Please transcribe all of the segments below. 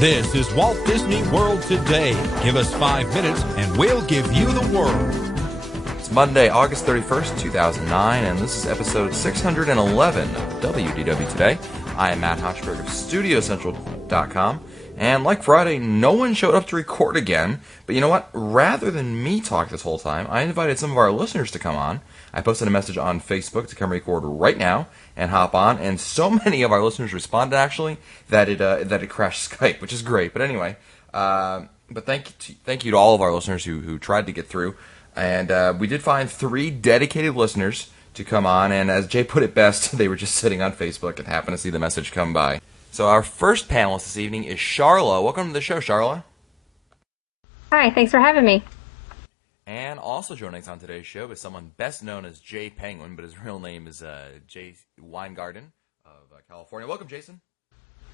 This is Walt Disney World Today. Give us 5 minutes and we'll give you the world. It's Monday, August 31st, 2009, and this is episode 611 of WDW Today. I am Matt Hochberg of StudioCentral.com, and like Friday, no one showed up to record again. But you know what? Rather than me talk this whole time, I invited some of our listeners to come on. I posted a message on Facebook to come record right now and hop on, and so many of our listeners responded actually that it crashed Skype, which is great. But anyway, but thank you to all of our listeners who tried to get through, and we did find 3 dedicated listeners to come on, and as Jay put it best, they were just sitting on Facebook and happened to see the message come by. So our first panelist this evening is Charla. Welcome to the show, Charla. Hi, thanks for having me. And also joining us on today's show is someone best known as Jay Penguin, but his real name is Jay Weingarten of California. Welcome, Jason.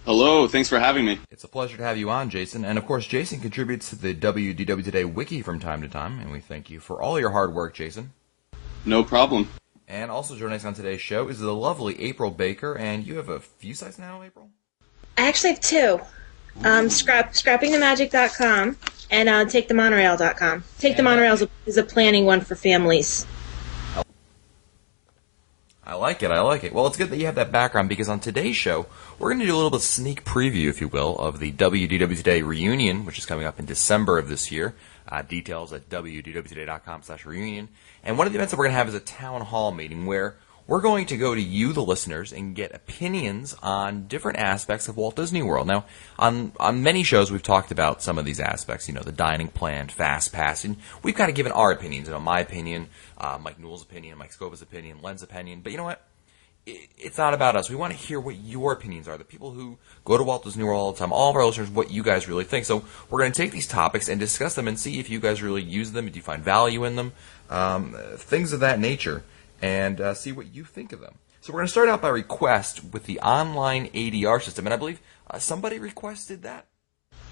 Hello, thanks for having me. It's a pleasure to have you on, Jason. And of course, Jason contributes to the WDW Today wiki from time to time, and we thank you for all your hard work, Jason. No problem. And also joining us on today's show is the lovely April Baker, and you have a few sites now, April? I actually have 2. Scrappingthemagic.com and TakeTheMonorail.com. Take the Monorail is a planning one for families. I like it. Well, it's good that you have that background, because on today's show, we're going to do a little bit of sneak preview, if you will, of the WDW Today reunion, which is coming up in December of this year. Details at wdwtoday.com/reunion. And one of the events that we're going to have is a town hall meeting where we're going to go to you, the listeners, and get opinions on different aspects of Walt Disney World. Now, on many shows, we've talked about some of these aspects, the dining plan, fast pass, and we've kind of given our opinions. My opinion, Mike Newell's opinion, Mike Scova's opinion, Len's opinion. But you know what? It's not about us. We want to hear what your opinions are, the people who go to Walt Disney World all the time, all of our listeners, what you guys really think. So we're going to take these topics and discuss them and see if you guys really use them, if you find value in them, things of that nature, and see what you think of them. So we're going to start out by request with the online ADR system, and I believe somebody requested that.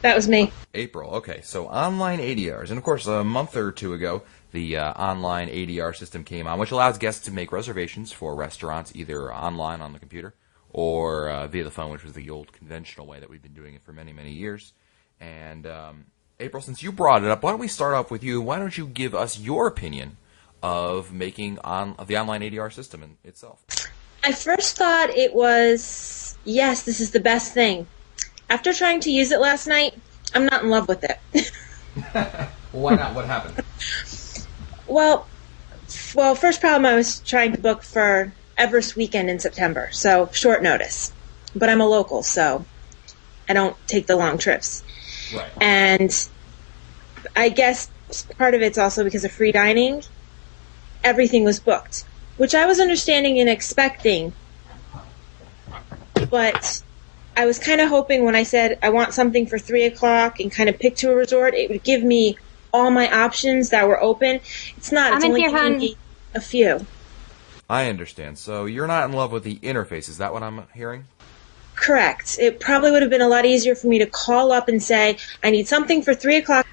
That was me. April, okay. So online ADRs, and of course a month or 2 ago, the online ADR system came on, which allows guests to make reservations for restaurants either online on the computer or via the phone, which was the old conventional way that we've been doing it for many, many years. And April, since you brought it up, why don't we start off with you? Why don't you give us your opinion of making of the online ADR system in itself? I first thought it was, yes, this is the best thing. After trying to use it last night, I'm not in love with it. Why not? What happened? Well, first problem, I was trying to book for Everest weekend in September, so short notice. But I'm a local, so I don't take the long trips. Right. And I guess part of it's also because of free dining. Everything was booked, which I was understanding and expecting. But I was kind of hoping when I said I want something for 3 o'clock and kind of pick to a resort, it would give me all my options that were open. It's not. It's only giving me a few. I understand. So you're not in love with the interface. Is that what I'm hearing? Correct. It probably would have been a lot easier for me to call up and say, I need something for 3 o'clock.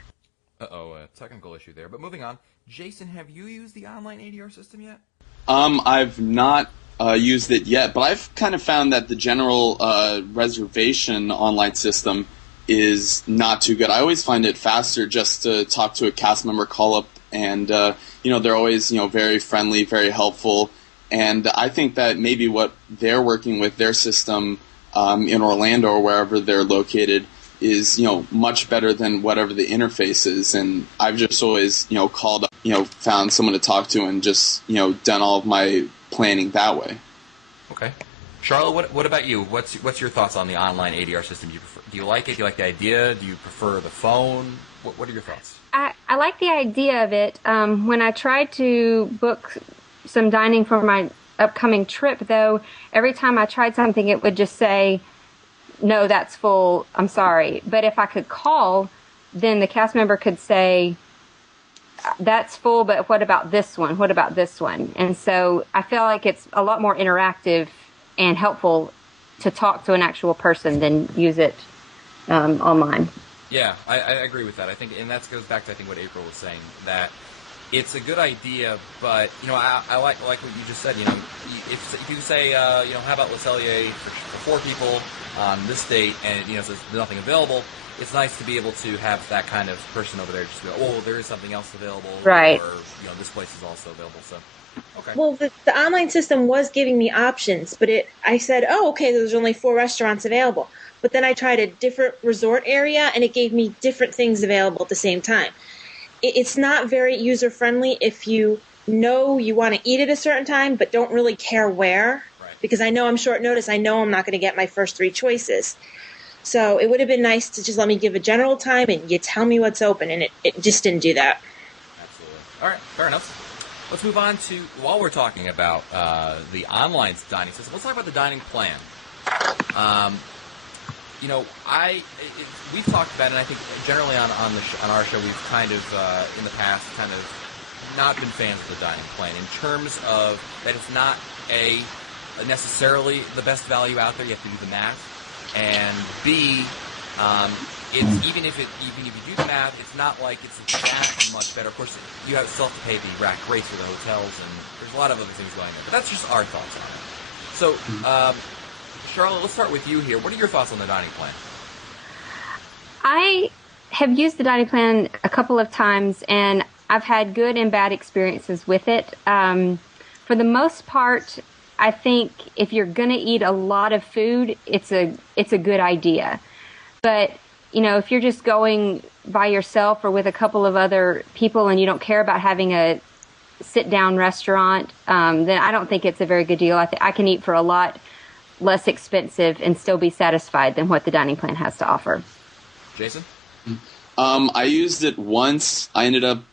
Uh-oh, a technical issue there. But moving on. Jason, have you used the online ADR system yet? I've not used it yet, but I've kind of found that the general reservation online system is not too good. I always find it faster just to talk to a cast member, call up, and they're always very friendly, very helpful, and I think that maybe what they're working with, their system in Orlando or wherever they're located, is much better than whatever the interface is. And I've just always called up, found someone to talk to, and just done all of my planning that way. Okay. Charlotte, what about you? What's your thoughts on the online ADR system? Do you like it? Do you like the idea? Do you prefer the phone? What are your thoughts? I like the idea of it. When I tried to book some dining for my upcoming trip, though, every time I tried something, it would just say, no, that's full, I'm sorry. But if I could call, then the cast member could say, that's full, but what about this one? What about this one? And so I feel like it's a lot more interactive and helpful to talk to an actual person than use it online. Yeah, I agree with that. I think, and that goes back to what April was saying, that it's a good idea, but I like what you just said. If you say how about Le Cellier for 4 people on this date, and so there's nothing available. It's nice to be able to have that kind of person over there just go, oh, there is something else available, right? Or this place is also available. So, okay. Well, the online system was giving me options, but I said, oh, okay, there's only 4 restaurants available. But then I tried a different resort area, and it gave me different things available at the same time. It's not very user-friendly if you know you want to eat at a certain time, but don't really care where. Right. Because I know I'm short notice. I know I'm not going to get my first 3 choices. So it would have been nice to just let me give a general time and you tell me what's open, and it just didn't do that. Absolutely. All right, fair enough. Let's move on to, while we're talking about the online dining system, let's talk about the dining plan. We've talked about it, and I think generally on our show we've kind of, in the past, kind of not been fans of the dining plan in terms of that it's not necessarily the best value out there. You have to do the math. And B, it's even if you do the math, it's not like it's that much better. Of course, you still have to pay the rack rates for the hotels, and there's a lot of other things going on. But that's just our thoughts on it. So, Charlotte, let's start with you here. What are your thoughts on the dining plan? I have used the dining plan a couple of times, and I've had good and bad experiences with it. For the most part, I think if you're going to eat a lot of food, it's a good idea. But, if you're just going by yourself or with a couple of other people and you don't care about having a sit-down restaurant, then I don't think it's a very good deal. I can eat for a lot less expensive and still be satisfied than what the dining plan has to offer. Jason? I used it once. I ended up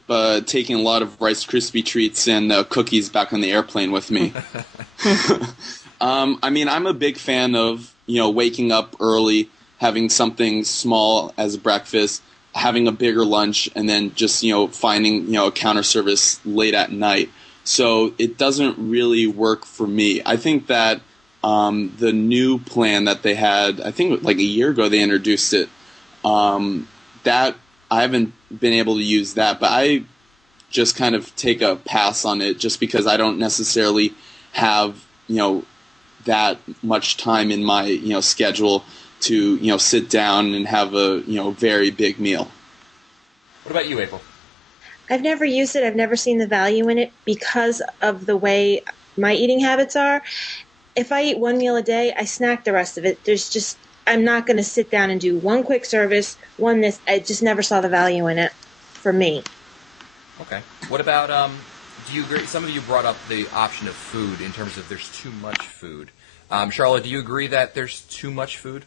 taking a lot of Rice Krispie treats and cookies back on the airplane with me. I'm a big fan of, waking up early, having something small as breakfast, having a bigger lunch, and then just, finding, a counter service late at night. So it doesn't really work for me. I think that the new plan that they had, I think like a year ago they introduced it, that I haven't been able to use that, but I just kind of take a pass on it just because I don't necessarily have, that much time in my, schedule to, sit down and have a, very big meal. What about you, April? I've never used it. I've never seen the value in it because of the way my eating habits are. If I eat one meal a day, I snack the rest of it. I'm not going to sit down and do one quick service, one this. I just never saw the value in it for me. Okay. What about, do you agree? Some of you brought up the option of food in terms of there's too much food. Charlotte, do you agree that there's too much food?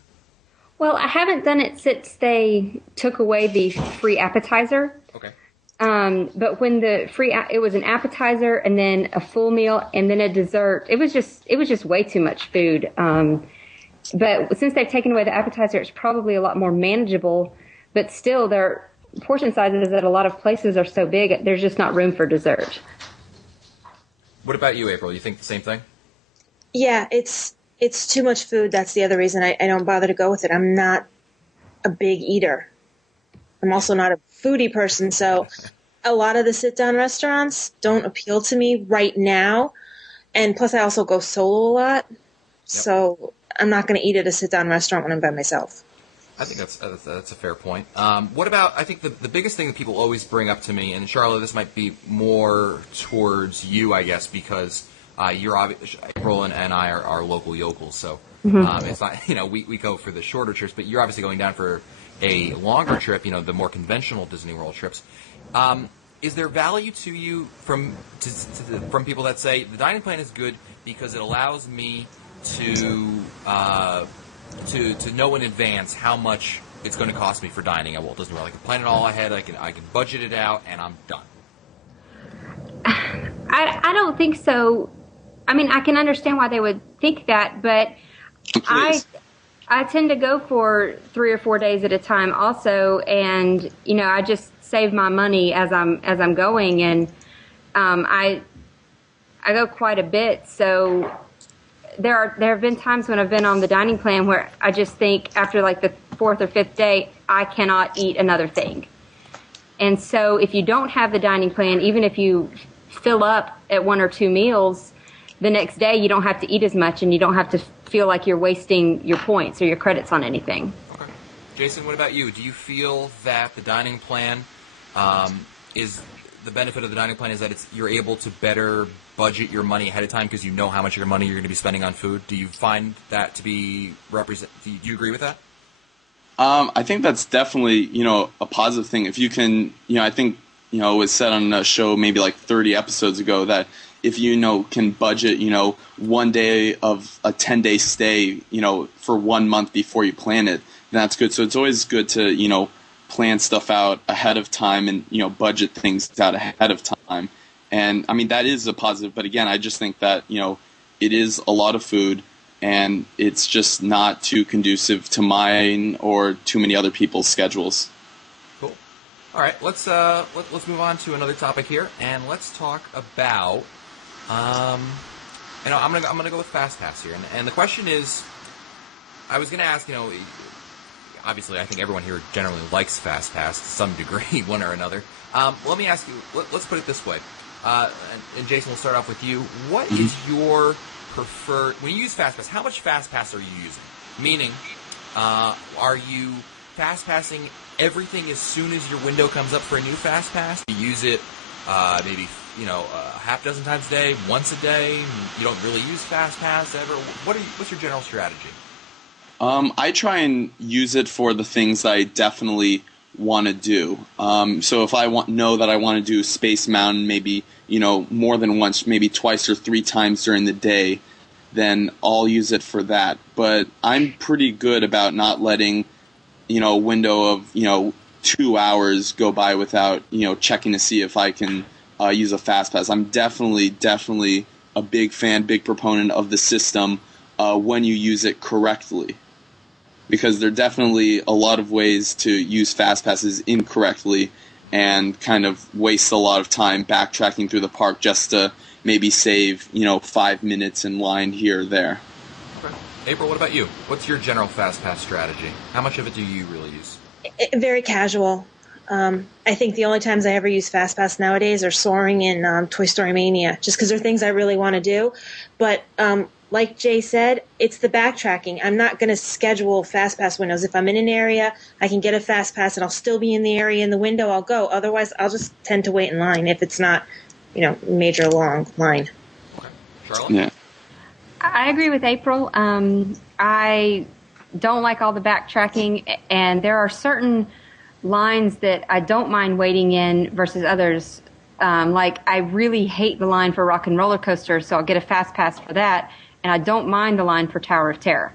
Well, I haven't done it since they took away the free appetizer. Okay. But when it was an appetizer and then a full meal and then a dessert. It was just way too much food. But since they've taken away the appetizer, it's probably a lot more manageable. But still, their portion sizes at a lot of places are so big, there's just not room for dessert. What about you, April? You think the same thing? Yeah, it's too much food. That's the other reason I don't bother to go with it. I'm not a big eater. I'm also not a foodie person, so a lot of the sit-down restaurants don't appeal to me right now. And plus, I also go solo a lot, so I'm not going to eat at a sit-down restaurant when I'm by myself. I think that's a fair point. What about, I think the biggest thing that people always bring up to me, and Charlotte, this might be more towards you, I guess, because April and I are local yokels, so it's not, we go for the shorter trips, but you're obviously going down for a longer trip, the more conventional Disney World trips. Is there value to you from people that say the dining plan is good because it allows me to know in advance how much it's going to cost me for dining at Walt Disney World? I can plan it all ahead. I can budget it out, and I'm done. I don't think so. I mean, I can understand why they would think that, but I tend to go for 3 or 4 days at a time also, and I just save my money as I'm going, and I go quite a bit, so there have been times when I've been on the dining plan where I just think after like the 4th or 5th day I cannot eat another thing, And so if you don't have the dining plan, even if you fill up at 1 or 2 meals, the next day you don't have to eat as much and you don't have to feel like you're wasting your points or your credits on anything. Okay. Jason, what about you? Do you feel that the dining plan is the benefit of the dining plan is that you're able to better budget your money ahead of time because you know how much of your money you're going to be spending on food? Do you find that to be do you agree with that? I think that's definitely, a positive thing. If you can, I think, it was said on a show maybe like 30 episodes ago that if you, can budget, 1 day of a 10-day stay, for 1 month before you plan it, then that's good. So it's always good to, plan stuff out ahead of time and, budget things out ahead of time. And, I mean, that is a positive. But, again, I just think that, it is a lot of food. And it's just not too conducive to mine or too many other people's schedules. Cool. All right, let's move on to another topic here, and let's talk about. I'm gonna go with FastPass here, and the question is, I was gonna ask, obviously I think everyone here generally likes FastPass to some degree, one or another. Let me ask you. Let's put it this way, and Jason, we'll start off with you. What is your preferred, when you use FastPass, how much FastPass are you using? Meaning, are you FastPassing everything as soon as your window comes up for a new FastPass? You use it maybe half dozen times a day, once a day. You don't really use FastPass ever. What's your general strategy? I try and use it for the things I definitely want to do. So if I know that I want to do Space Mountain, maybe more than once, maybe twice or 3 times during the day, then I'll use it for that. But I'm pretty good about not letting a window of 2 hours go by without checking to see if I can use a FastPass. I'm definitely a big proponent of the system when you use it correctly. Because there are definitely a lot of ways to use FastPasses incorrectly and kind of waste a lot of time backtracking through the park just to maybe save, 5 minutes in line here or there. Okay. April, what about you? What's your general FastPass strategy? How much of it do you really use? Very casual. I think the only times I ever use FastPass nowadays are Soaring and Toy Story Mania, just because they're things I really want to do. But like Jay said, it's the backtracking. I'm not going to schedule FastPass windows. If I'm in an area, I can get a FastPass and I'll still be in the area in the window, I'll go. Otherwise, I'll just tend to wait in line if it's not, major long line. Okay. Charlotte? Yeah. I agree with April. I don't like all the backtracking, and there are certain lines that I don't mind waiting in versus others. Like, I really hate the line for Rock and Roller Coaster, so I'll get a FastPass for that. And I don't mind the line for Tower of Terror.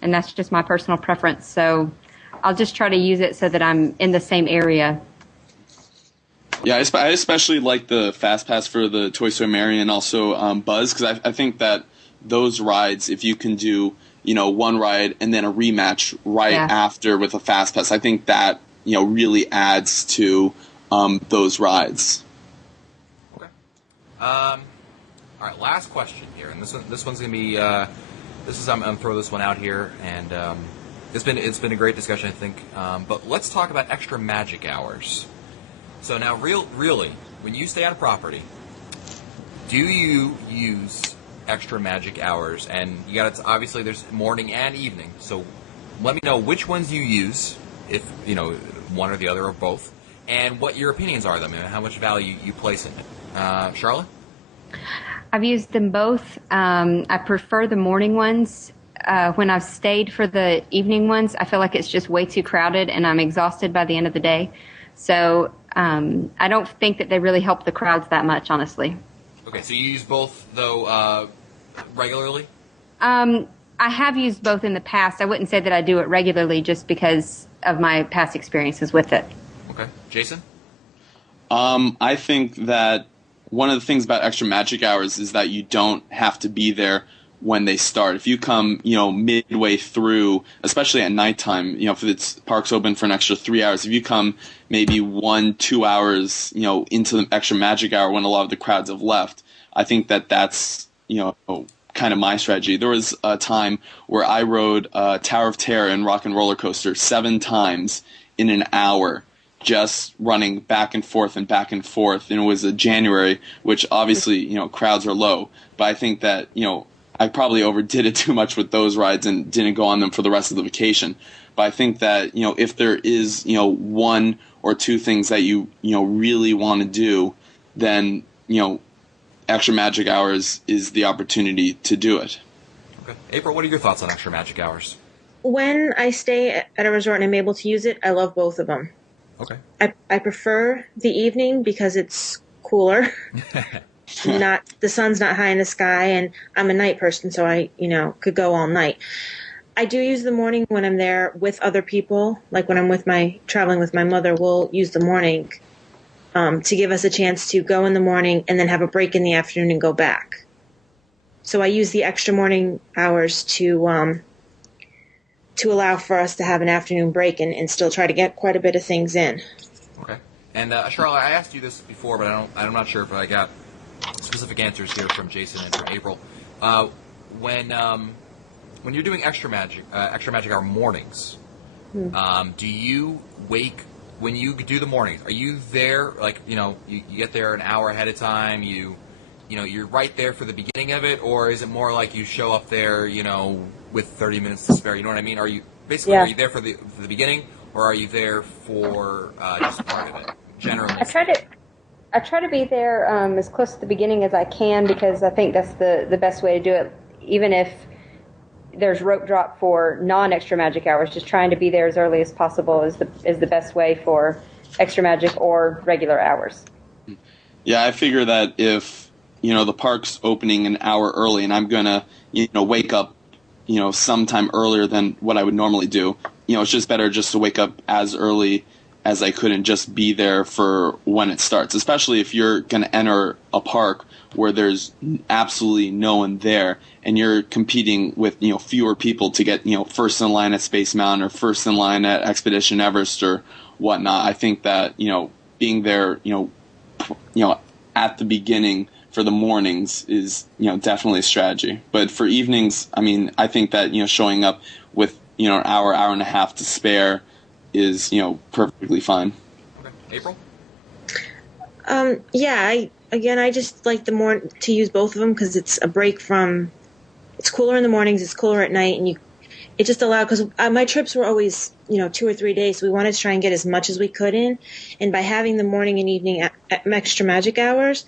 And that's just my personal preference. So I'll just try to use it so that I'm in the same area. Yeah, I especially like the FastPass for the Toy Story Mania and also Buzz, because I think that those rides, if you can do, one ride and then a rematch after with a FastPass, I think that, really adds to those rides. Okay. All right, last question here, and this one's gonna be I'm gonna throw this one out here, and it's been a great discussion, I think. But let's talk about extra magic hours. So now, really, when you stay on a property, do you use extra magic hours? And you got obviously there's morning and evening. So let me know which ones you use, if one or the other or both, and what your opinions are of them and how much value you place in it. Charlotte? I've used them both. I prefer the morning ones. When I've stayed for the evening ones, I feel like it's just way too crowded and I'm exhausted by the end of the day. So I don't think that they really help the crowds that much, honestly. Okay, so you use both, though, regularly? I have used both in the past. I wouldn't say that I do it regularly just because of my past experiences with it. Okay. Jason? I think that one of the things about extra magic hours is that you don't have to be there when they start. If you come, midway through, especially at nighttime, if the park's open for an extra 3 hours, if you come maybe 1-2 hours, into the extra magic hour when a lot of the crowds have left, I think that's, kind of my strategy. There was a time where I rode Tower of Terror and Rock and Roller Coaster 7 times in an hour. just running back and forth and back and forth. And it was a January, which obviously, crowds are low. But I think that, I probably overdid it too much with those rides and didn't go on them for the rest of the vacation. But I think that, if there is, one or two things that you really want to do, then, Extra Magic Hours is the opportunity to do it. Okay. April, what are your thoughts on Extra Magic Hours? When I stay at a resort and I'm able to use it, I love both of them. Okay. I prefer the evening because it's cooler. The sun's not high in the sky, and I'm a night person, so I, could go all night. I do use the morning when I'm there with other people. Like when I'm traveling with my mother, we'll use the morning to give us a chance to go in the morning and then have a break in the afternoon and go back. So I use the extra morning hours to allow for us to have an afternoon break and still try to get quite a bit of things in. Okay. And Charlotte, I asked you this before, but I'm not sure if I got specific answers here from Jason and from April. When you're doing extra magic hour mornings, do you wake when you do the mornings? Are you there like you get there an hour ahead of time? You're right there for the beginning of it, or is it more like you show up there with 30 minutes to spare? You know what I mean? Are you there for the beginning, or are you there for just part of it? Generally, I try to be there as close to the beginning as I can, because I think that's the best way to do it. Even if there's rope drop for non-extra magic hours, just trying to be there as early as possible is the best way for extra magic or regular hours. Yeah, I figure that if the park's opening an hour early and I'm gonna wake up sometime earlier than what I would normally do, it's just better just to wake up as early as I could and just be there for when it starts, especially if you're going to enter a park where there's absolutely no one there and you're competing with, fewer people to get, first in line at Space Mountain or first in line at Expedition Everest or whatnot. I think that, being there, at the beginning for the mornings is, definitely a strategy. But for evenings, I think that, showing up with, an hour and a half to spare is, perfectly fine. Okay. April? I just like to use both of them because it's a break from, it's cooler in the mornings, it's cooler at night, and it just allowed, because my trips were always, 2 or 3 days, so we wanted to try and get as much as we could in, and by having the morning and evening at extra magic hours,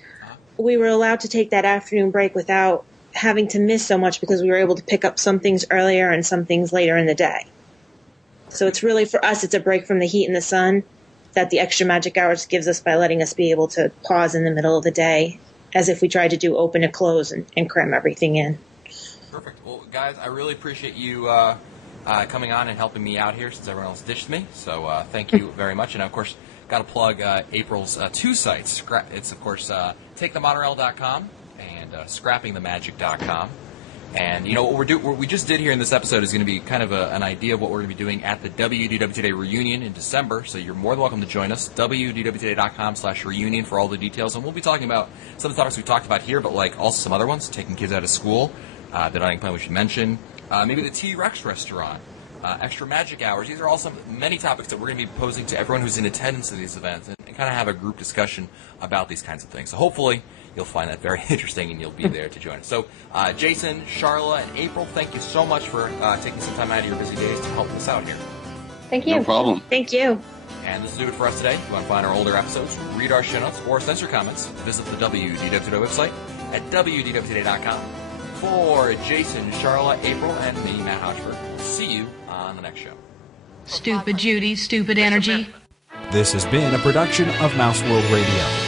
we were allowed to take that afternoon break without having to miss so much, because we were able to pick up some things earlier and some things later in the day. So it's really, for us, it's a break from the heat and the sun that the extra magic hours gives us by letting us be able to pause in the middle of the day as if we tried to do open and close and cram everything in. Perfect. Well, guys, I really appreciate you coming on and helping me out here since everyone else ditched me. So thank you very much. And, of course, got to plug April's two sites. It's, of course, TakeTheMonorail.com and ScrappingTheMagic.com. And, what we just did here in this episode is going to be kind of an idea of what we're going to be doing at the WDW Today reunion in December. So you're more than welcome to join us, WDWToday.com/reunion for all the details. And we'll be talking about some of the topics we talked about here, but also some other ones, taking kids out of school, the dining plan we should mention, maybe the T-Rex restaurant, extra magic hours. These are all many topics that we're going to be posing to everyone who's in attendance at these events and kind of have a group discussion about these kinds of things. So hopefully you'll find that very interesting and you'll be there to join us. So Jason, Charla, and April, thank you so much for taking some time out of your busy days to help us out here. Thank you. No problem. Thank you. And this will do it for us today. If you want to find our older episodes, read our show notes, or send your comments, visit the WDW Today website at WDWToday.com. For Jason, Charla, April, and me, Matt Hodgford, we'll see you on the next show. Stupid Judy, stupid energy. This has been a production of Mouse World Radio.